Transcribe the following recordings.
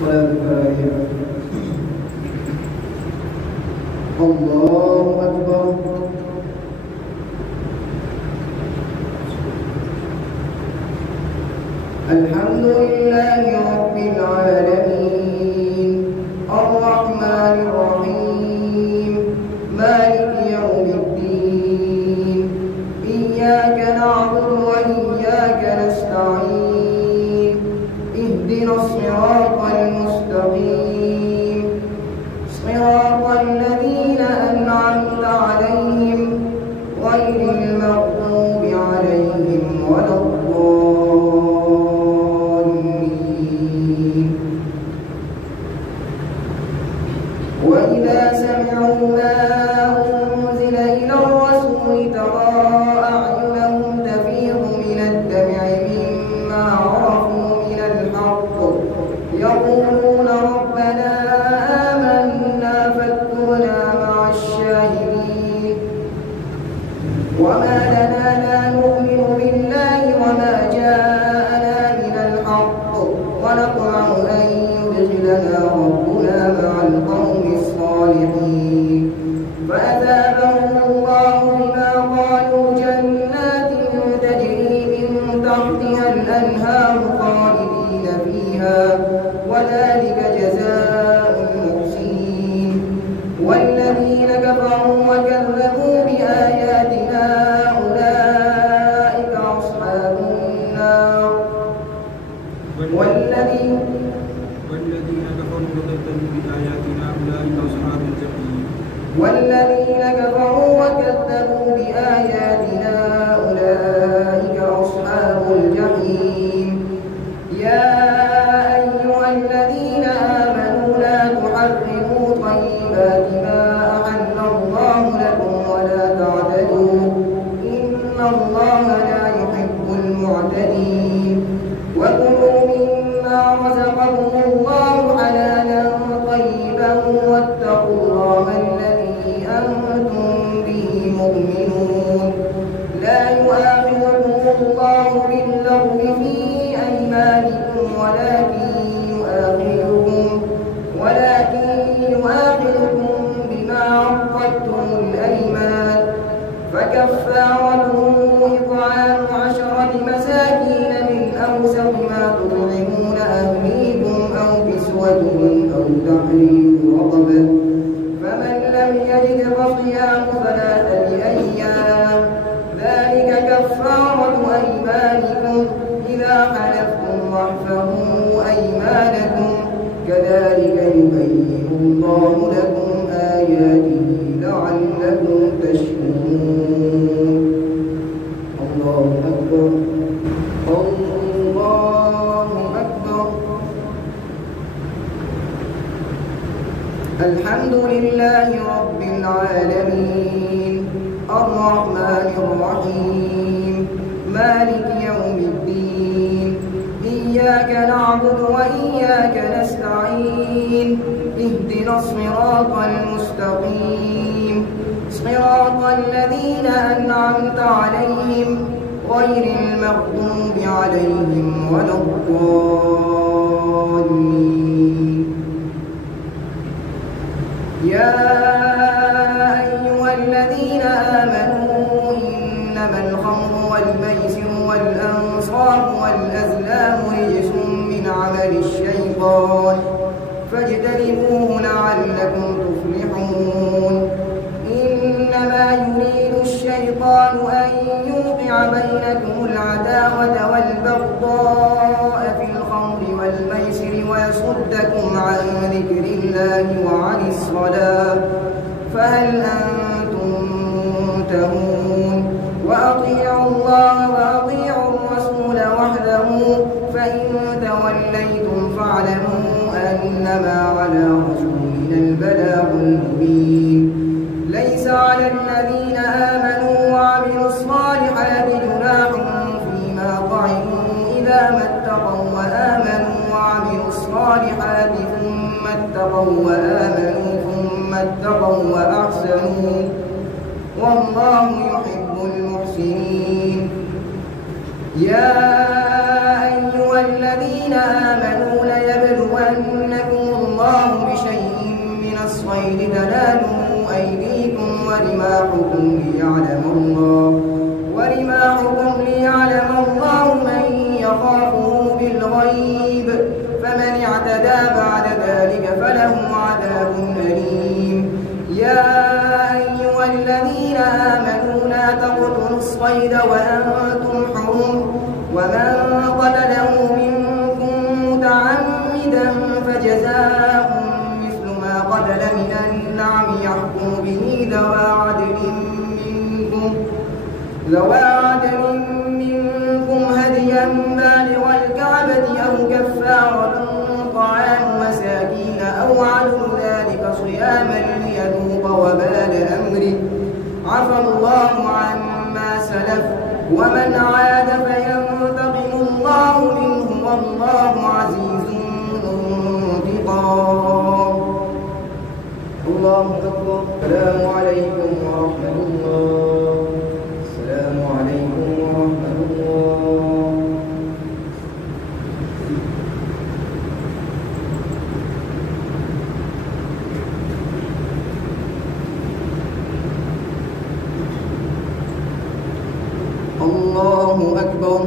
صلاة الفاتحة. الله أكبر. الحمد لله رب العالمين الرحمن الرحيم مالك يوم الدين إياك نعبد وإياك نستعين اهدنا الصراط المستقيم صراط الذين أنعمت عليهم غير المغضوب عليهم ولا الضالين. وإذا سمعوا ما أنزل إلى الرسول ترى أعينهم تفيض من الدمع مما عرفوا من الحق يقولون ربنا آمنا فاكتبنا مع الشاهدين. وما لنا لا نؤمن بالله وما جاءنا من الحق ونطمع أن يدخلنا ربنا مع القوم الصالحين. فأثابهم الله بما قالوا جنات تجري من تحتها الأنهار خالدين فيها وذلك جزاء المحسنين. والذين كفروا وكذبوا بآياتنا أولئك أصحاب النار. والذين كفروا وكذبوا بآياتنا أولئك أصحاب الجحيم. والذين كفروا وكذبوا بآياتنا أولئك أصحاب الجحيم. يا أيها الذين آمنوا لا تحرموا طيبات ما أحل الله لكم ولا تعتدوا إن الله لا يحب المعتدين. وكلوا مما رزقكم الله حلالا طيبا واتقوا الله الذي أنتم به مؤمنون. لا يؤاخذكم الله باللغو في أيمانكم ولكن يؤاخذكم بما عقدتم الأيمان. فكفارته إطعام 10 مساكين من أوسط ما تطعمون أهليكم أو كسوتهم أو تحرير رقبة. فمن لم يجد فصيام 3 أيام ذلك كفارة أيمانكم إذا حلفتم واحفظوا أيمانكم كذلك يبين الله لكم آياته لعلكم تشكرون. الله أكبر الله أكبر. الحمد لله رب العالمين الرحمن الرحيم مالك يوم الدين إياك نعبد وإياك نستعين اهدنا الصراط المستقيم صراط الذين أنعمت عليهم غير المغضوب عليهم ولا الضالين. يا أيها الذين آمنوا إنما الخمر والميسر والأنصاب والأزلام رجس من عمل الشيطان فاجتنبوه لعلكم تفلحون. إنما يريد الشيطان أن يوقع بينكم العداوة والبغضاء في الخمر والميسر ويصدكم عن ذكر الله وعن الصلاة فهل أنتم منتهون. وأطيعوا الله وأطيعوا الرسول واحذروا فإن توليتم فاعلموا أنما على رسولنا البلاغ المبين. ليس على الذين آمنوا وعملوا الصالحات جناح فيما طعموا إذا ما اتقوا وآمنوا وعملوا الصالحات ثم اتقوا وأحسنوا والله يحب المحسنين. يا أيها الذين آمنوا ليبلون الصيد تنالوا أيديكم ورماحكم ليعلم الله من يخافه بالغيب فمن اعتدى بعد ذلك فله عذاب أليم. يا أيها الذين آمنوا لا تقتلوا الصيد وأنتم حرم ومن قتله منكم متعمدا فجزاء مثل ما قتل من النعم يحكم به ذوى عدل منكم هديا بالغ الكعبة أو كفارة طعام مساكين أو عدل ذلك صياما ليذوق وبال أمره عفى الله عما سلف ومن عاد فينتقم الله منه والله عزيز ذو انتقام. الله أكبر. السلام عليكم ورحمة الله. السلام عليكم ورحمة الله. الله أكبر.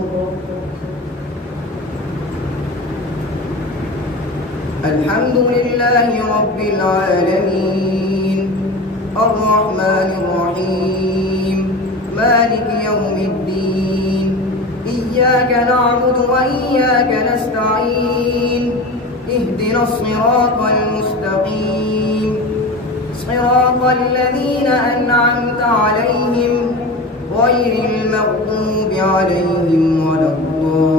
الحمد لله رب العالمين الرحمن الرحيم مالك يوم الدين إياك نعبد وإياك نستعين اهدنا الصراط المستقيم صراط الذين أنعمت عليهم غير المغضوب عليهم ولا الضالين.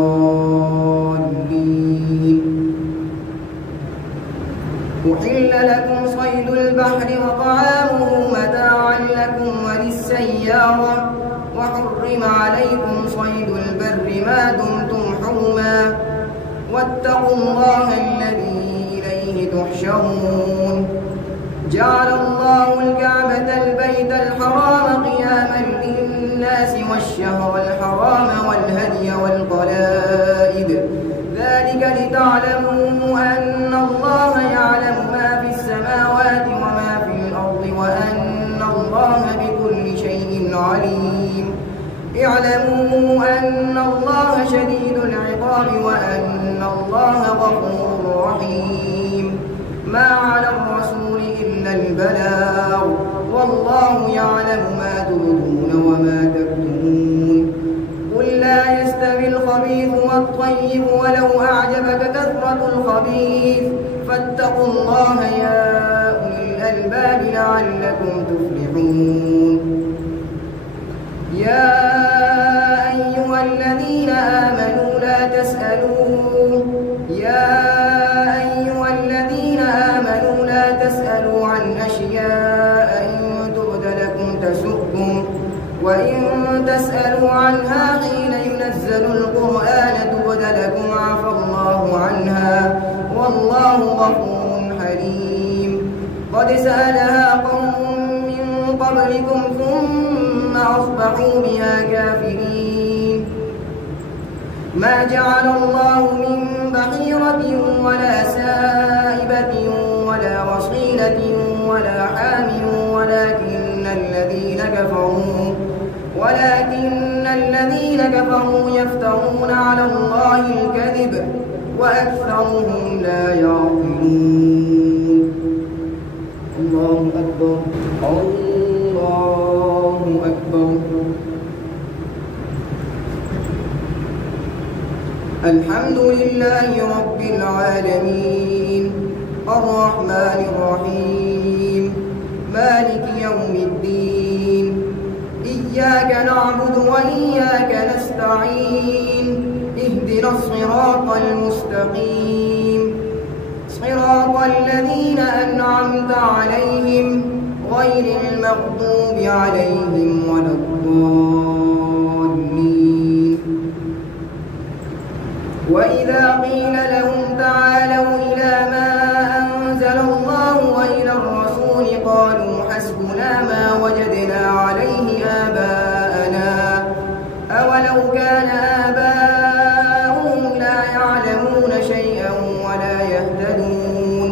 أحل لكم صيد البحر وطعامه متاعا لكم وللسيارة وحرم عليكم صيد البر ما دمتم حرما واتقوا الله الذي إليه تحشرون. جعل الله الكعبة البيت الحرام قياما للناس والشهر الحرام والهدي والقلائد ذلك لتعلموا أن الله يعلم ما في السماوات وما في الأرض وأن الله بكل شيء عليم. اعلموا أن الله شديد العقاب وأن الله غفور رحيم. ما على الرسول إلا البلاغ والله يعلم ما تبدون وما تكتمون. قل لا يستوي الخبيث والطيب ولو أعجبك كثرة الخبيث فاتقوا الله يا أولي الألباب لعلكم تفلحون. يا أيها الذين آمنوا لا تسألوا عن أشياء إن تبد لكم تسؤكم وإن تسألوا عنها حين ينزل القرآن تبد لكم عفى الله عنها والله غفور حليم. قد سألها قوم من قبلكم ثم أصبحوا بها كافرين. ما جعل الله من بحيرة ولا سائبة ولا وصيلة ولا حام ولكن الذين كفروا يفترون على الله الكذب وأكثرهم لا يعقلون. الله أكبر. الله أكبر. الحمد لله رب العالمين الرحمن الرحيم مالك يوم الدين إياك نعبد وإياك نستعين اهدنا الصراط المستقيم صراط الذين أنعمت عليهم غير المغضوب عليهم ولا الضالين. وإذا قيل لهم تعالوا إلى ما أنزل الله وإلى الرسول قالوا حسبنا ما وجدنا عليه آباءنا أولو كان آباؤهم لا يعلمون شيئا ولا يهتدون.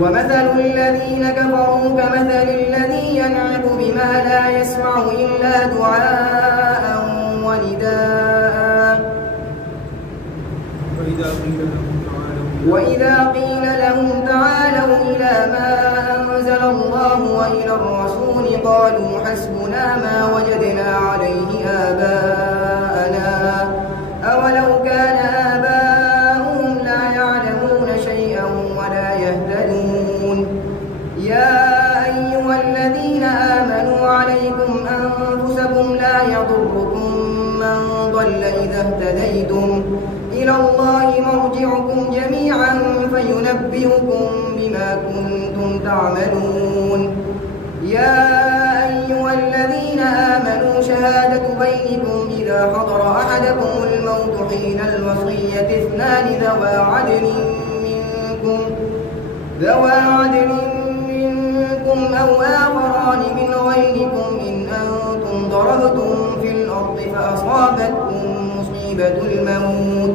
ومثل الذين كفروا كمثل الذي ينعق بما لا يسمع إلا دعاء ونداء وإذا قيل لهم تعالوا إلى ما أنزل الله وإلى الرسول قالوا حسبنا ما وجدنا عليه آباءنا أولو كان آباؤهم لا يعلمون شيئا ولا يهتدون يا أيها الذين آمنوا عليكم أنفسكم لا يضركم من ضل إذا اهتديتم إلى الله مرجعكم جميعا فينبئكم بما كنتم تعملون يا أيها الذين آمنوا شهادة بينكم إذا حضر أحدكم الموت حين الوصية اثنان ذوى عدل منكم أو آخران من غيركم إن أنتم ضربتم في الأرض فأصابتكم مصيبة الموت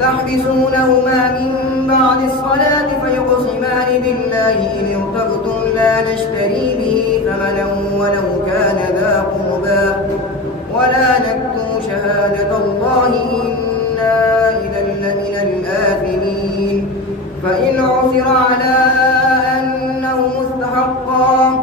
تحبسونهما من بعد الصلاة فيقسمان بالله إن ارتبتم لا نشتري به ثمنا ولو كان ذا قربى ولا نكتم شهادة الله إنا إذا لمن الآثمين فإن عثر على أنه مستحقا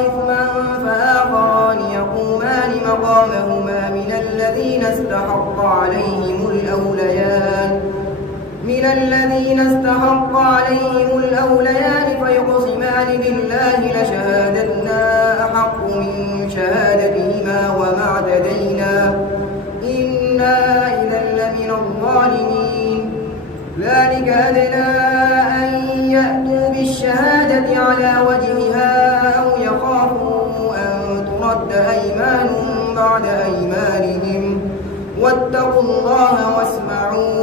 إثما فآخران يقومان مقامهما من الذين استحق عليهم الأوليان فيقسمان بالله لشهادتنا أحق من شهادتهما وما اعتدينا إنا إذا لمن الظالمين ذلك أدنى أن يأتوا بالشهادة على وجهها أو يخافوا أن ترد أيمان بعد أيمانهم واتقوا الله واسمعوا